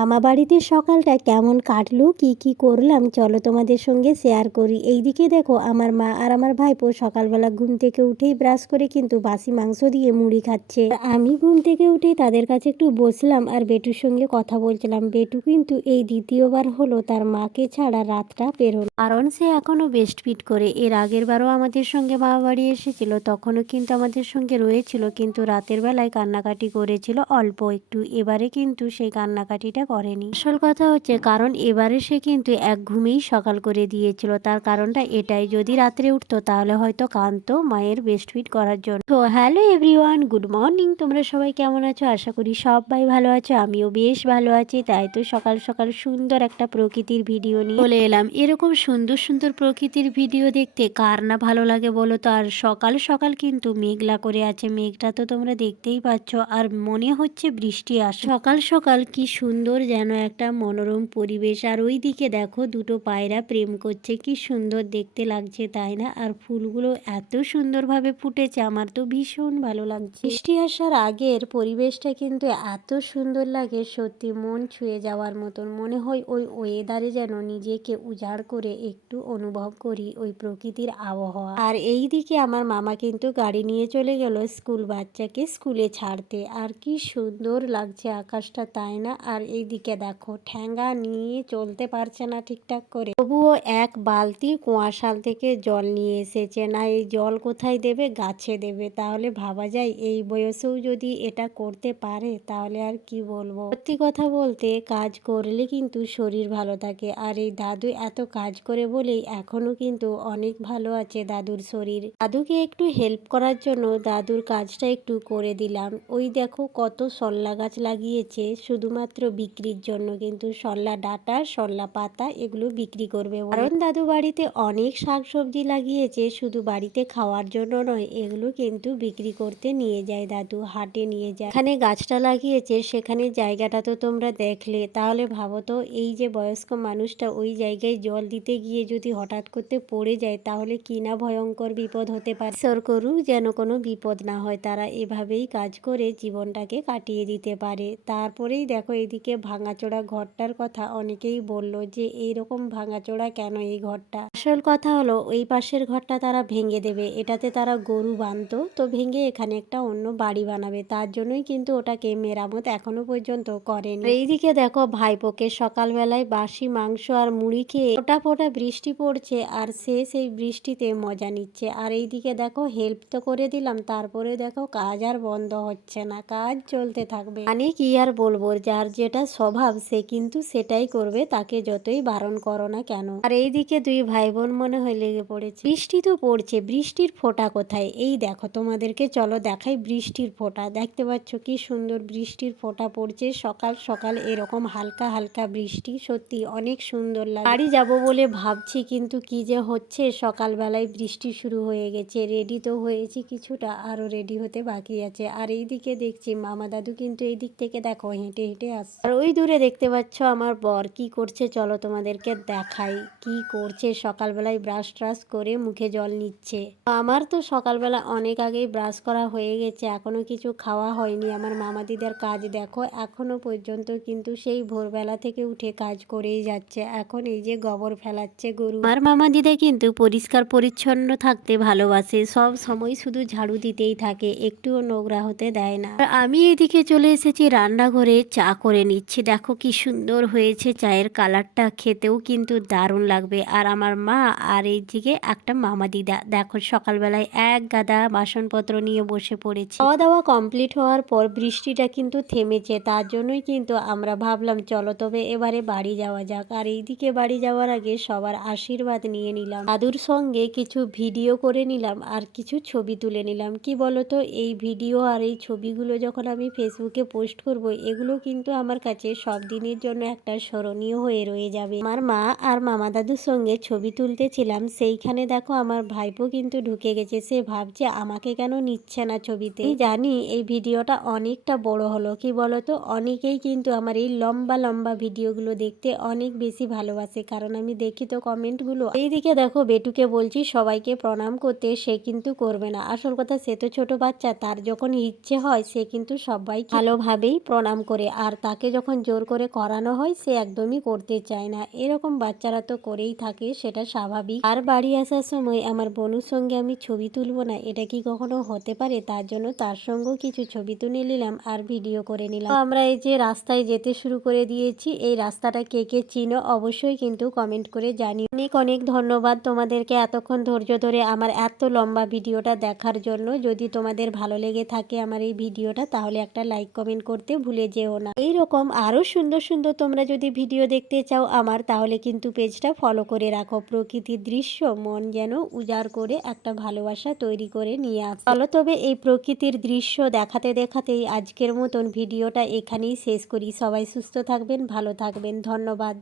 মামাবাড়িতে সকালটা কেমন কাটলো, কি কি করলাম চলো তোমাদের সঙ্গে শেয়ার করি। এইদিকে দেখো আমার মা আর আমার ভাইপো সকালবেলা ঘুম থেকে উঠেই ব্রাশ করে কিন্তু বাসি মাংস দিয়ে মুড়ি খাচ্ছে। আমি ঘুম থেকে উঠেই তাদের কাছে একটু বসলাম আর বেটুর সঙ্গে কথা বলছিলাম। বেটু কিন্তু এই দ্বিতীয়বার হলো তার মাকে ছাড়া রাতটা পেরোল, কারণ সে এখনো বেস্ট ফিট করে। এর আগের বারও আমাদের সঙ্গে মামাবাড়ি এসেছিল, তখনও কিন্তু আমাদের সঙ্গে রয়েছিল, কিন্তু রাতের বেলায় কান্নাকাটি করেছিল অল্প একটু। এবারে কিন্তু সেই কান্নাকাটিটা করেনি। আসল কথা হচ্ছে কারণ এবারে সে কিন্তু এক ঘুমেই সকাল করে দিয়েছিল। তার কারণটা এটাই, যদি রাত্রে উঠতো তাহলে হয়তো কাঁদতো মায়ের বেস্ট ফিট করার জন্য। তো হ্যালো এভরিওয়ান, গুড মর্নিং। তোমরা সবাই কেমন আছো? আশা করি সবাই ভালো আছো, আমিও বেশ ভালো আছি। তাই তো সকাল সকাল সুন্দর একটা প্রকৃতির ভিডিও নিয়ে চলে এলাম। এরকম সুন্দর সুন্দর প্রকৃতির ভিডিও দেখতে কার না ভালো লাগে বলো তো। আর সকাল সকাল কিন্তু মেঘলা করে আছে, মেঘটা তো তোমরা দেখতেই পাচ্ছ, আর মনে হচ্ছে বৃষ্টি আসে। সকাল সকাল কি সুন্দর যেন একটা মনোরম পরিবেশ। আর ওই দিকে দেখো দুটো পায়রা প্রেম করছে, কি সুন্দর দেখতে লাগছে তাই না? আর ফুলগুলো এত সুন্দরভাবে ফুটেছে, আমার তো ভীষণ ভালো লাগছে। বৃষ্টি আসার আগের পরিবেশটা কিন্তু এত সুন্দর লাগে, সত্যি মন ছুঁয়ে যাওয়ার মতন। মনে হয় ওই ওয়েদারে যেন নিজেকে উজাড় করে একটু অনুভব করি ওই প্রকৃতির আবহাওয়া। আর এই দিকে আমার মামা কিন্তু গাড়ি নিয়ে চলে গেল স্কুল বাচ্চাকে স্কুলে ছাড়তে। আর কি সুন্দর লাগছে আকাশটা তাই না? আর এইদিকে দেখো ঠ্যাঙ্গা নিয়ে চলতে পারছে না ঠিকঠাক করে, তবুও এক বালতি কুয়াশাল থেকে জল নিয়ে এসেছে। না এই জল কোথায় দেবে? গাছে দেবে। তাহলে ভাবা যায় এই বয়সেও যদি এটা করতে পারে, তাহলে আর কি বলবো। সত্যি কথা বলতে কাজ করলে কিন্তু শরীর ভালো থাকে। আর এই দাদু এত কাজ করে বলেই এখনো কিন্তু অনেক ভালো আছে দাদুর শরীর। দাদুকে একটু হেল্প করার জন্য দাদুর কাজটা একটু করে দিলাম। ওই দেখো কত সল্লা গাছ লাগিয়েছে শুধুমাত্র বিক্রির জন্য, কিন্তু সল্লা ডাঁটা সল্লা পাতা এগুলো বিক্রি করবে। কারণ দাদু বাড়িতে অনেক শাকসবজি লাগিয়েছে, শুধু বাড়িতে খাওয়ার জন্য নয়, এগুলো কিন্তু বিক্রি করতে নিয়ে যায় দাদু, হাটে নিয়ে যায়। এখানে গাছটা লাগিয়েছে সেখানে জায়গাটা তো তোমরা দেখলে, তাহলে ভাবো তো এই যে বয়স্ক মানুষটা ওই জায়গায় জল দিতে গিয়ে যদি হঠাৎ করতে পড়ে যায়, তাহলে কি না ভয়ঙ্কর বিপদ হতে পারে। ঈশ্বর করুক যেন কোনো বিপদ না হয়। তারা এভাবেই কাজ করে জীবনটাকে কাটিয়ে দিতে পারে। তারপরেই দেখো এদিকে ভাঙাচোরা ঘরটার কথা অনেকেই বলল যে এইরকম ভাঙাচোরা কেন এই ঘরটা। আসল কথা হলো ওই পাশের ঘরটা তারা ভেঙে দেবে, এটাতে তারা গরু বাঁধতো, তো ভেঙে এখানে একটা অন্য বাড়ি বানাবে, তার জন্যই কিন্তু ওটাকে মেরামত এখনো পর্যন্ত করেনি। এইদিকে দেখো ভাইপোকে সকালবেলায় বাসি মাংস আর মুড়ি খেয়ে ফোঁটা ফোঁটা বৃষ্টি পড়ছে, আর সে সেই বৃষ্টিতে মজা নিচ্ছে। আর এইদিকে দেখো হেল্প তো করে দিলাম, তারপরে দেখো কাজ আর বন্ধ হচ্ছে না, কাজ চলতে থাকবে। মানে কি আর বলবো, যার যেটা স্বভাব সে কিন্তু সেটাই করবে, তাকে যতই বারণ করো না কেন। আর এইদিকে দুই ভাই বোন মনে হয় লেগে পড়েছে। বৃষ্টি তো পড়ছে, বৃষ্টির ফোঁটা কোথায়? এই দেখো তোমাদেরকে চলো দেখাই বৃষ্টির ফোঁটা। দেখতে পাচ্ছ কি সুন্দর বৃষ্টির ফোঁটা পড়ছে সকাল সকাল, এরকম হালকা হালকা বৃষ্টি, সত্যি অনেক সুন্দর লাগে। বাড়ি যাবো বলে ভাবছি, কিন্তু কি যে হচ্ছে, সকালবেলায় বৃষ্টি শুরু হয়ে গেছে। রেডি তো হয়েছি কিছুটা, আরো রেডি হতে বাকি আছে। আর এইদিকে দেখছি মামা দাদু কিন্তু এই দিক থেকে দেখো হেঁটে হেঁটে আসছে। আর ওই দূরে দেখতে পাচ্ছ আমার বর কি করছে, চলো তোমাদেরকে দেখাই কি করছে। সকালবেলায় ব্রাশ ট্রাশ করে মুখে জল নিচ্ছে। আমার তো সকালবেলা অনেক আগেই ব্রাশ করা হয়ে গেছে, এখনো কিছু খাওয়া হয়নি। আমার মামা দিদার কাজ দেখো এখনো পর্যন্ত কিন্তু সেই ভোরবেলা থেকে উঠে কাজ করেই যাচ্ছে। এখন এই যে গোবর ফেলাচ্ছে গরু। আমার মামা দিদা কিন্তু পরিষ্কার পরিচ্ছন্ন থাকতে ভালোবাসে, সব সময় শুধু ঝাড়ু দিতেই থাকে, একটুও নোংরা হতে দেয় না। আর আমি এদিকে চলে এসেছি রান্নাঘরে, চা করে নিচ্ছি। দেখো কি সুন্দর হয়েছে চায়ের কালারটা, খেতেও কিন্তু দারুণ লাগবে। আর আমার মা আর এইদিকে একটা মামা দিদা দেখো সকালবেলায় এক গাদা বাসনপত্র নিয়ে বসে পড়েছে। খাওয়া দাওয়া কমপ্লিট হওয়ার পর বৃষ্টিটা কিন্তু থেমেছে, তার জন্যই কিন্তু আমরা ভাবলাম চলো তবে এবারে বাড়ি যাওয়া যাক। আর এইদিকে বাড়ি যাওয়ার আগে সবার আশীর্বাদ নিয়ে নিলাম, দাদুর সঙ্গে কিছু ভিডিও করে নিলাম আর কিছু ছবি তুলে নিলাম। কি বলতো, এই ভিডিও আর এই ছবিগুলো যখন আমি ফেসবুকে পোস্ট করব, এগুলো কিন্তু আমার কাছে সব দিনের জন্য একটা স্মরণীয় হয়ে রয়ে যাবে। আমার মা আর মামা দাদুর সঙ্গে ছবি তুলতেছিলাম, সেইখানে দেখো আমার ভাইপো কিন্তু ঢুকে গেছে। সে ভাবছে আমাকে কেন নিচ্ছে না ছবিতে। জানি এই ভিডিওটা অনেকটা বড় হলো, কি বলতো, অনেকেই কিন্তু আমার এই লম্বা লম্বা ভিডিওগুলো দেখতে অনেক বেশি ভালোবাসে, কারণ আমি দেখি তো কমেন্টগুলো। এইদিকে দেখো বেটুকে বলছি সবাইকে প্রণাম করতে, সে কিন্তু করবে না। আসল কথা সে তো ছোট বাচ্চা, তার যখন ইচ্ছে হয় সে কিন্তু সবাই ভালোভাবেই প্রণাম করে। আর তাকে যখন যখন জোর করে করানো হয় সে একদমই করতে চায় না। এরকম বাচ্চারা তো করেই থাকে, সেটা স্বাভাবিক। আর বাড়ি আসার সময় আমার বোনুর সঙ্গে আমি ছবি তুলবো না, এটা কি কখনো হতে পারে? তার জন্য তার সঙ্গেও কিছু ছবি তুলে নিলাম আর ভিডিও করে নিলাম। তো আমরা এই যে রাস্তায় যেতে শুরু করে দিয়েছি। এই রাস্তাটা কে কে চিনো অবশ্যই কিন্তু কমেন্ট করে জানিও। অনেক অনেক ধন্যবাদ তোমাদেরকে এতক্ষণ ধৈর্য ধরে আমার এত লম্বা ভিডিওটা দেখার জন্য। যদি তোমাদের ভালো লেগে থাকে আমার এই ভিডিওটা, তাহলে একটা লাইক কমেন্ট করতে ভুলে যেও না। এইরকম আরও সুন্দর সুন্দর তোমরা যদি ভিডিও দেখতে চাও আমার, তাহলে কিন্তু পেজটা ফলো করে রাখো। প্রকৃতির দৃশ্য মন যেন উজাড় করে একটা ভালোবাসা তৈরি করে নিয়ে আসে। চলো তবে এই প্রকৃতির দৃশ্য দেখাতে দেখাতেই আজকের মতন ভিডিওটা এখানেই শেষ করি। সবাই সুস্থ থাকবেন, ভালো থাকবেন, ধন্যবাদ।